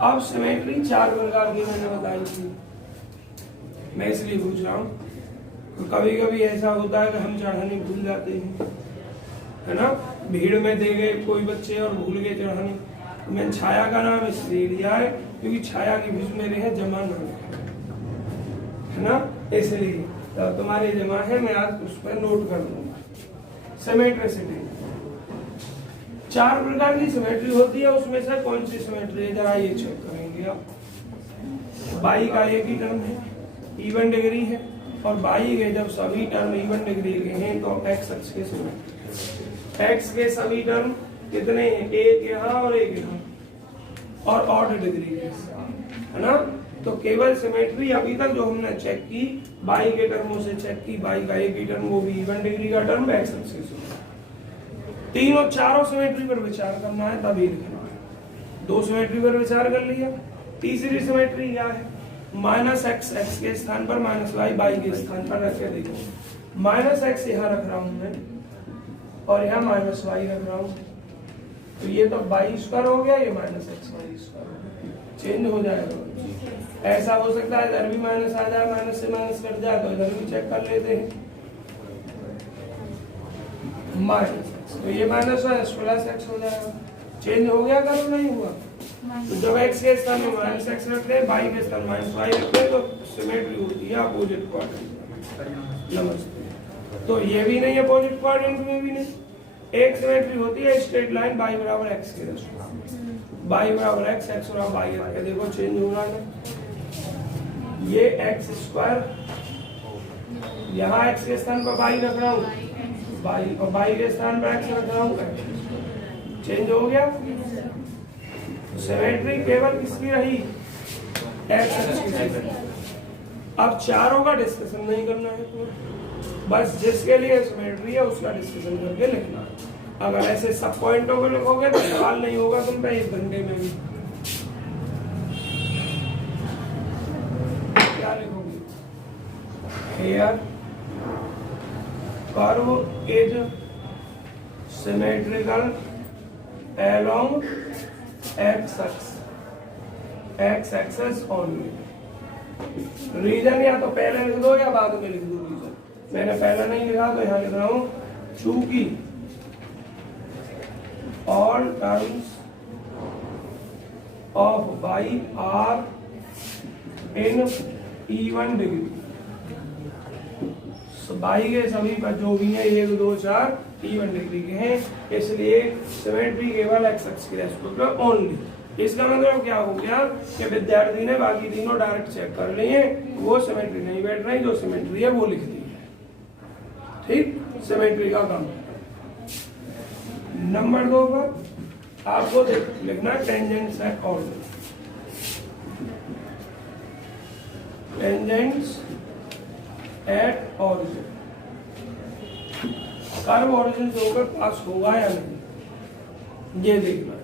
अब सिमेट्री 4 प्रकार की मैंने बताई थी, मैं इसलिए पूछ रहा हूँ। तो कभी कभी ऐसा होता है कि हम चढ़ाने भूल जाते हैं, है ना। भीड़ में दे गए कोई बच्चे और भूल गए चढ़ाने। तो मैंने छाया का नाम इसलिए लिया है क्योंकि छाया की फीस मेरे है जमा नाम है ना, इसलिए तो तुम्हारी जमा है, मैं आज उस पर नोट कर दूंगा। सिमेट्रिसिटी 4 प्रकार की सिमेट्री होती है, उसमें से कौन सी सिमेट्री है जरा ये चेक करेंगे आप। बाई का एक ही टर्म है, इवन डिग्री है, और बाई के जब सभी टर्म इवन डिग्री के हैं तो एक्स अक्ष के सिमेट्री। एक्स के सभी टर्म कितने हैं? एक यहाँ और एक यहाँ, और ऑड डिग्री के, है ना। तो केवल सिमेट्री अभी तक जो हमने चेक की बाई के टर्मों से चेक की, बाई का एक ही टर्म वो भी इवन डिग्री का टर्म एक्स अक्ष के सिमेट्री। 3 और 4 सिमेट्री पर विचार करना है तभी लिखना है। 2 सिमेट्री पर विचार कर लिया। तीसरी सिमेट्री क्या है? -x x के स्थान पर -y के स्थान पर रख के देखो। -x यहाँ रख रहा हूं मैं और यहाँ -y रख रहा हूँ, तो ये तो y² हो गया, ये -xy² हो गया, चेंज हो जाएगा। ऐसा हो सकता है इधर भी माइनस आ जाए, माइनस से माइनस कट जाए, तो इधर भी चेक कर लेते हैं। माइनस, तो ये -x हो जाएगा, चेंज हो गया, करो नहीं हुआ। तो जब x के स्थान में -x रखते हैं, y के स्थान -y रखते हैं, तो सिमेट्री होती है अपोजिट क्वाड्रेंट। नमस्ते। तो ये भी नहीं अपोजिट क्वाड्रेंट में भी नहीं। एक सिमेट्री होती है स्ट्रेट लाइन y बराबर x के रेस्पेक्ट, y बराबर x, x बराबर y रखे, देखो चेंज हो रहा है। ये x², यहाँ x के स्थान पर y रख रहा हूँ, y और y के स्थान पर x रख रहा हूँ, चेंज हो गया। सिमेट्री केवल किसकी रही? एक्स अक्ष की सिमेट्री। अब चारों का डिस्कशन नहीं करना है, बस जिसके लिए सिमेट्री है उसका डिस्कशन करके लिखना है। अगर ऐसे सब पॉइंटों को लिखोगे तो सवाल नहीं होगा तुम पे 1 घंटे में भी। क्या लिखोगे? Here curve is symmetrical along x axis, x axis only. Region या तो पहले लिख दो या बाद में लिख दो रीजन। मैंने पहले नहीं लिखा तो यहाँ लिख रहा हूं, चूंकि all terms of y are in even degree. y के सभी पर जो भी है 1 2 4 इवन डिग्री के हैं, इसलिए सिमेट्री केवल एक्स एक्स की रेस्पेक्ट में ओनली। इसका मतलब क्या हो गया कि विद्यार्थी ने बाकी तीनों डायरेक्ट चेक कर लिए, वो सिमेट्री नहीं बैठ रही, जो सिमेट्री है वो लिख दी है। ठीक, सिमेट्री का काम। नंबर 2 पर आपको लिखना tangents at origin. Tangents at origin, curve origin से होकर पास होगा या नहीं, ये देखना है।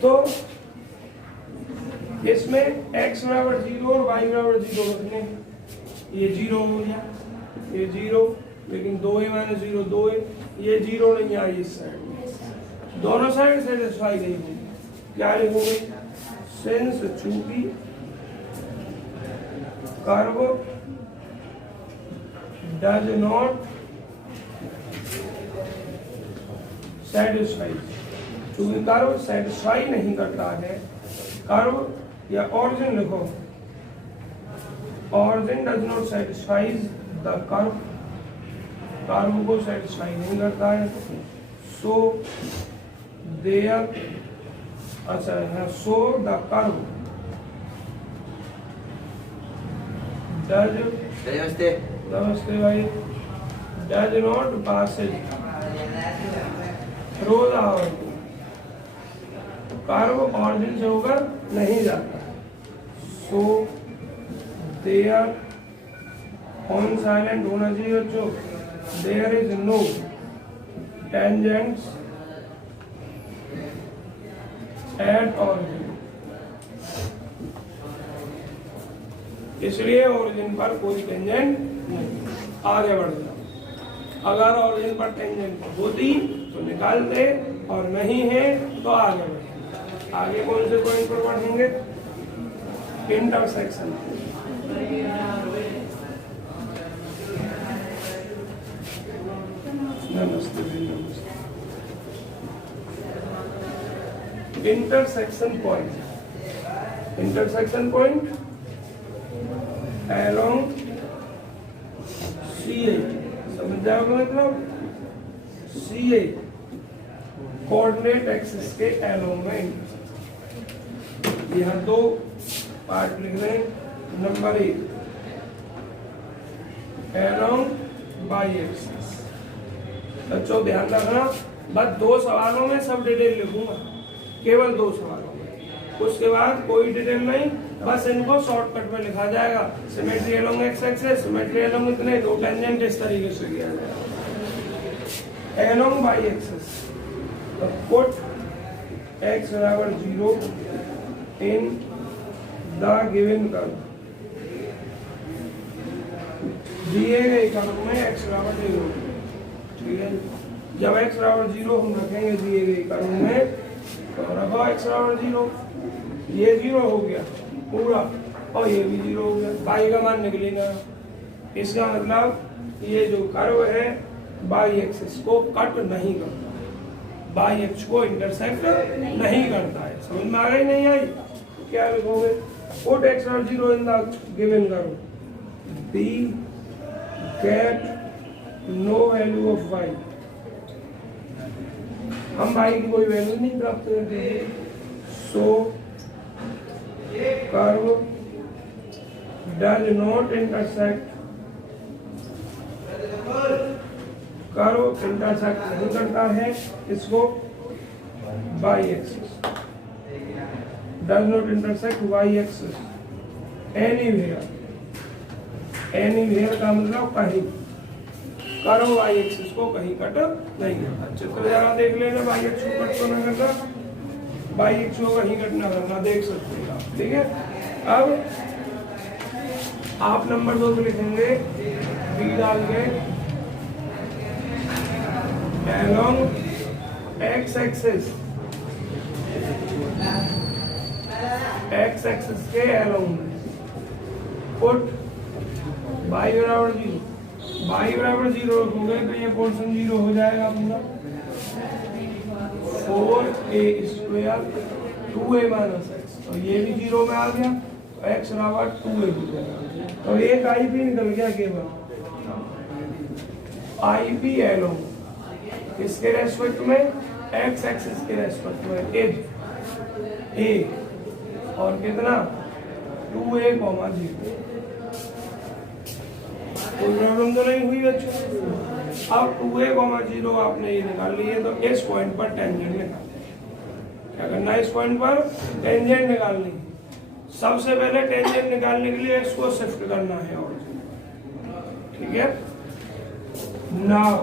तो इसमें x बराबर 0 और y बराबर 0 रखने, ये 0 हो गया, ये 0, लेकिन 2a माइनस 0 2a, ये 0 नहीं आई इस साइड में, दोनों साइड सेटिस्फाई नहीं होगी। क्या लिखोगे, सिंस चूंकि कर्व डज नॉट सेटिस्फाई, चूंकि कर्व सेटिस्फाई नहीं करता है, कर्व या ऑरिजिन लिखो, origin does not satisfies the curve, curve को सेटिस्फाई नहीं करता है, सो देयर, अच्छा यहाँ सो द कर्व डज, नमस्ते भाई, does not Passage through the origin, curve origin से होकर नहीं जाता, सो देयर ऑन साइलेंट होना चाहिए बच्चों, there is no tangents at origin, इसलिए ऑरिजिन पर कोई टेंजेंट नहीं। आगे बढ़ जाओ, अगर ऑरिजिन पर टेंजेंट होती तो निकालते, और नहीं है तो आगे बढ़े। आगे कौन से पॉइंट पर पढ़ेंगे, इंटरसेक्शन। नमस्ते, नमस्ते। Intersection point, intersection point along CA, समझ जाओगे, मतलब CA कोऑर्डिनेट एक्सिस के along में। यहाँ 2 पार्ट लिख रहे हैं। Number 1 along y axis. बच्चों ध्यान रखना, बस 2 सवालों में सब डिटेल लिखूंगा, केवल 2 सवालों में, उसके बाद कोई डिटेल नहीं, बस इनको शॉर्टकट में लिखा जाएगा। Symmetry along x axis, symmetry along इतने, 2 टेंजेंट इस तरीके से किया जाएगा। अलोंग वाई एक्सिस, तो पुट एक्स बराबर 0 इन द गिवन कर्व, दिए गए कर्व में एक्स बराबर 0, ठीक है। जब एक्स बराबर 0 हम रखेंगे दिए गए कर्व में, तो रखो एक्स बराबर 0, ये 0 हो गया पूरा, और ये भी 0 हो गया, बाई का मान निकलेगा। इसका मतलब ये जो कर्व है बाई एक्सिस को कट नहीं करता, बाई एक्स को इंटरसेक्ट नहीं करता है। समझ में आ गई, नहीं आई? तो क्या लिखोगे, पुट एक्स बराबर 0 in the given curve, we get no value of y, हम वाई की कोई वैल्यू नहीं प्राप्त करते हैं, so curve does not intersect, curve intersect नहीं करता है इसको y axis, does not intersect y axis anywhere, anywhere का मतलब कहीं, कर्व वाई एक्सिस को कहीं कट नहीं करता। चित्र जरा देख लेना, वाई एक्स को कट तो नहीं करता, बाई एक्स को कहीं कट ना करना, देख सकते हैं आप, ठीक है। अब आप नंबर 2 पे लिखेंगे, बी डाल के along x axis x axis के अलोंग में पुट y बराबर 0, y बराबर 0 रखोगे तो ये पोर्शन 0 हो जाएगा पूरा। 4a square 2a minus x, तो ये भी 0 में आ गया, तो x बराबर 2a हो जाएगा। तो एक आई पी निकल गया केवल, आई पी अलोंग इसके रेस्पेक्ट में, एक्स एक्सिस के रेस्पेक्ट में इज ए और कितना 2a, 0। कोई प्रॉब्लम तो नहीं हुई बच्चों? अब 2a, 0 आपने ये निकाल ली है, तो इस पॉइंट पर टेंजेंट निकालना है। क्या करना है? इस पॉइंट पर टेंजेंट निकालनी है। सबसे पहले टेंजेंट निकालने के लिए इसको शिफ्ट करना है ऑरिजिन, ठीक है। नाउ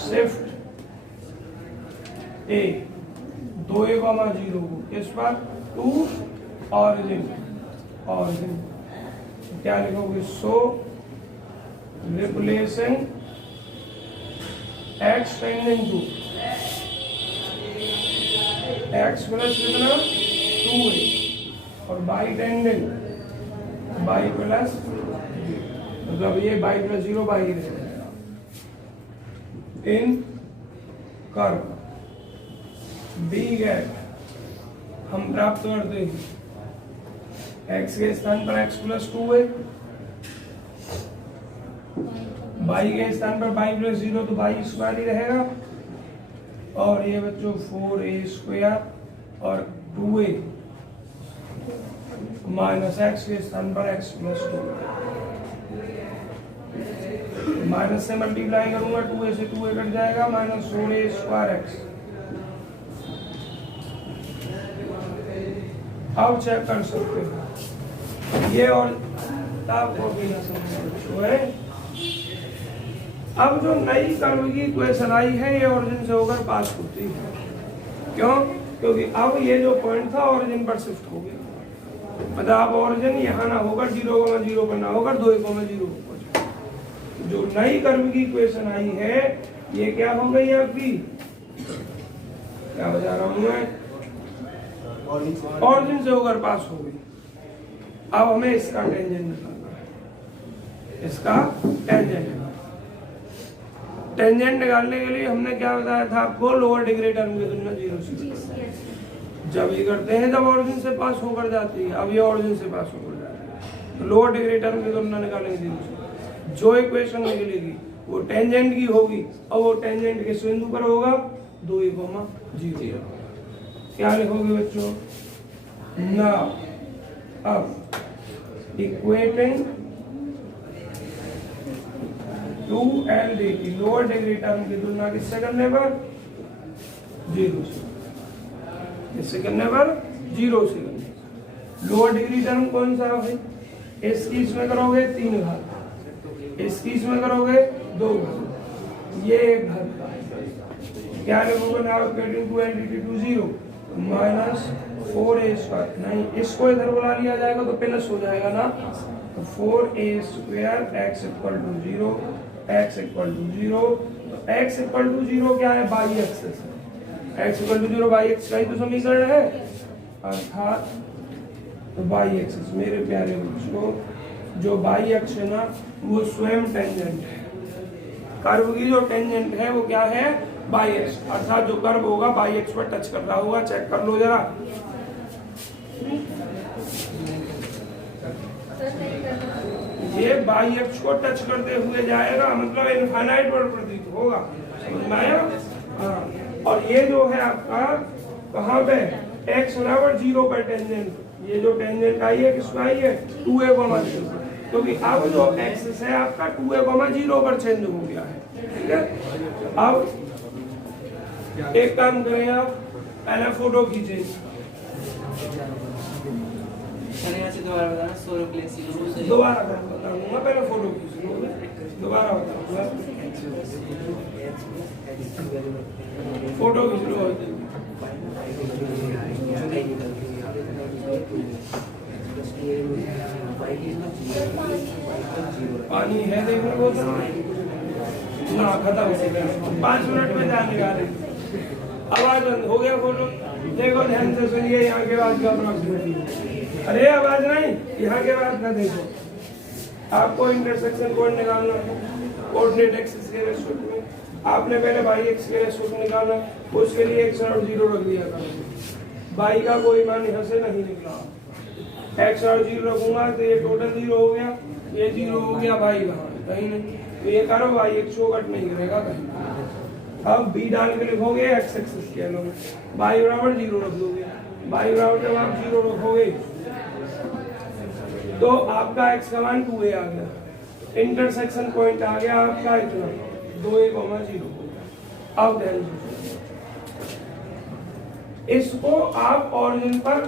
शिफ्ट ए 2a, 0 को किस पर? टू ऑरिजिन, ऑरिजिन क्या लिखोगे? So replacing x tends to x plus कितना 2a और बाई टेंडेंट बाई प्लस, मतलब ये बाई प्लस 0 बाई रहेगा इन कर्व बी गेट हम प्राप्त करते हैं x के स्थान पर x प्लस 2a, y के स्थान पर y प्लस 0 तो y स्क्वायर ही रहेगा, और ये बच्चों 4a स्क्वायर और 2a माइनस x के स्थान पर x प्लस 2, माइनस से मल्टीप्लाई करूंगा 2a से 2a कट जाएगा, माइनस 4a स्क्वायर x। अब चेक कर सकते हो ये, और आपको भी ना समझ है। अब जो नई कर्व की इक्वेशन आई है ये ओरिजिन से होकर पास होती है। क्यों? क्योंकि अब ये जो पॉइंट था ओरिजिन पर शिफ्ट हो गया, मतलब अब ओरिजिन यहाँ ना होकर 0,0 पर ना होकर 2,0 पर। जो नई कर्व की इक्वेशन आई है ये क्या हो गई आपकी? क्या बता रहा हूँ मैं? ऑरिजिन से होकर पास हो गई। अब हमें इसका टेंजेंट निकालना है, इसका टेंजेंट। टेंजेंट निकालने के लिए हमने क्या बताया था आपको? लोअर डिग्री टर्म की तुलना 0 से जब ये करते हैं तब ऑरिजिन से पास होकर जाती है, अब ये ऑरिजिन से पास होकर जाती है, तो लोअर डिग्री टर्म की तुलना निकालेंगे 0 से। जो इक्वेशन निकलेगी वो टेंजेंट की होगी, और वो टेंजेंट किस बिंदु पर होगा? 2,0। क्या लिखोगे बच्चों? नाउ अब equating 2l dt lower degree term की तुलना किससे करने पर? 0 से। किससे करने पर? 0 से करने। लोअर डिग्री टर्म कौन सा है? इसकी इसमें करोगे 3 घात, इसकी इसमें करोगे 2 घात, ये 1 घात का। क्या लिखोगे? Now equating 2l dt to 0 minus 4a square, नहीं इसको इधर बुला लिया जाएगा तो प्लस हो जाएगा ना, तो 4a square x equal to 0, x equal to 0, तो x इक्वल टू 0 क्या है? बाई एक्सिस है, x equal to 0 y axis का ही तो समीकरण है, अर्थात तो बाई एक्सिस मेरे प्यारे बच्चों जो बाई एक्स है ना वो स्वयं टेंजेंट है। कर्व की जो टेंजेंट है वो क्या है? बाई एक्स, अर्थात जो कर्व होगा बाई एक्स पर टच कर रहा होगा। चेक कर लो जरा, ये बाई एक्स को टच करते हुए जाएगा, मतलब इनफाइनाइट पर प्रतीत होगा, समझ में आया? हाँ, और ये जो है आपका कहाँ पे? x बराबर 0 पर टेंजेंट, ये जो टेंजेंट आई है किसको आई है? 2a, 0, क्योंकि अब जो एक्सिस है आपका 2a, 0 पर चेंज हो गया है, ठीक है। अब एक काम करें, आप पहले फोटो खींचे, दोबारा बताना। दोबारा बताऊंगा, पहले फोटो खींच लो, दोबारा बताऊंगा, फोटो खींच लो। पानी है देखने को ना, खत्म हो गया, 5 मिनट में जाने का। आवाज बंद हो गया फोटो। देखो ध्यान से सुनिए, यहाँ के बाद का अप्रोक्सीमेटली। अरे आवाज नहीं, यहाँ के बाद का देखो। आपको इंटरसेक्शन कोड निकालना है कोऑर्डिनेट एक्सिस के रेस्पेक्ट में। आपने पहले बाई एक्स के रेस्पेक्ट निकालना, उसके लिए x और 0 रख दिया करो। बाई का कोई मान यहाँ से नहीं निकला, x और 0 रखूंगा तो ये टोटल 0 हो गया, ये 0 हो गया, बाई कहाँ कहीं नहीं, तो ये करो बाई x को कट नहीं करेगा कहीं। अब b डाल के लिखोगे x एक्सिस के लो, बाई बराबर 0 रख दोगे, बाई बराबर जब आप 0 रखोगे तो आपका x का मान 2a आ गया, इंटरसेक्शन पॉइंट आ गया आपका इतना 2a,0। अब ध्यान से इसको आप ऑरिजिन पर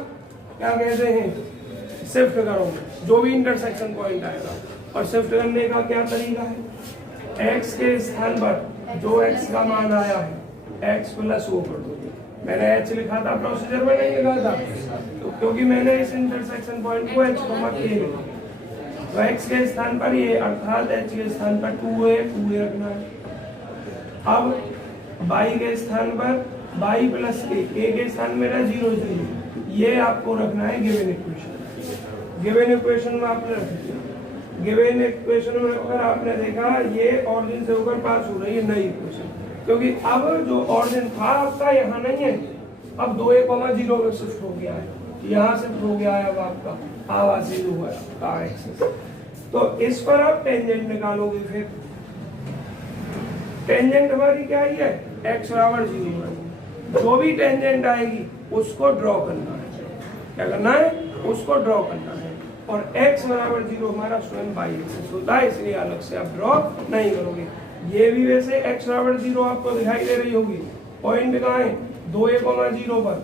क्या कहते हैं, शिफ्ट करोगे, जो भी इंटरसेक्शन पॉइंट आएगा। और शिफ्ट करने का क्या तरीका है, x के स्थान पर जो x का मान आया है x प्लस वो कर दोगे। मैंने h लिखा था, प्रोसीजर में नहीं लिखा था, तो क्योंकि मैंने इस इंटरसेक्शन पॉइंट को h को मत लिखा, तो x के स्थान पर ये अर्थात h के स्थान पर 2a रखना है। अब y के स्थान पर y प्लस a के स्थान में 0 0, ये आपको रखना है गिवन इक्वेशन। गिवन इक्वेशन में आपने रख दिया, गिवन इक्वेशन में रखकर आपने देखा ये ऑरिजिन से होकर पास हो रही है नई इक्वेशन, क्योंकि अब जो ऑरिजिन था आपका यहाँ नहीं है, अब 2a,0 में शिफ्ट हो गया है, यहाँ शिफ्ट हो गया है अब आपका आवासी जो है आपका एक्सिस। तो इस पर आप टेंजेंट निकालोगे, फिर टेंजेंट हमारी क्या ही है, x बराबर 0। जो भी टेंजेंट आएगी उसको ड्रॉ करना है, क्या करना है, उसको ड्रॉ करना है। और x बराबर 0 हमारा स्वयं बाई एक्सिस होता है, इसलिए अलग से आप ड्रॉ नहीं करोगे। ये भी वैसे x बराबर 0 आपको दिखाई दे रही होगी, पॉइंट कहाँ है, 2a,0 पर।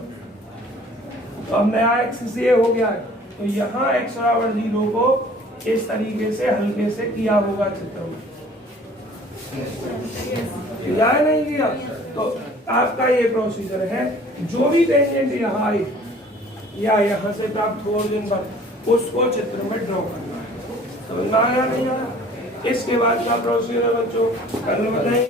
तो अब नया एक्सिस ये हो गया है, तो यहाँ x बराबर 0 को इस तरीके से हल्के से किया होगा चित्र में, किया है नहीं किया। तो आपका ये प्रोसीजर है, जो भी टेंजेंट यहाँ आई या यहाँ से प्राप्त हो ऑरिजिन पर, उसको चित्र में ड्रॉ करना है। समझ में आया नहीं आया? इसके बाद का प्रोसीजर बच्चों कल बताएं।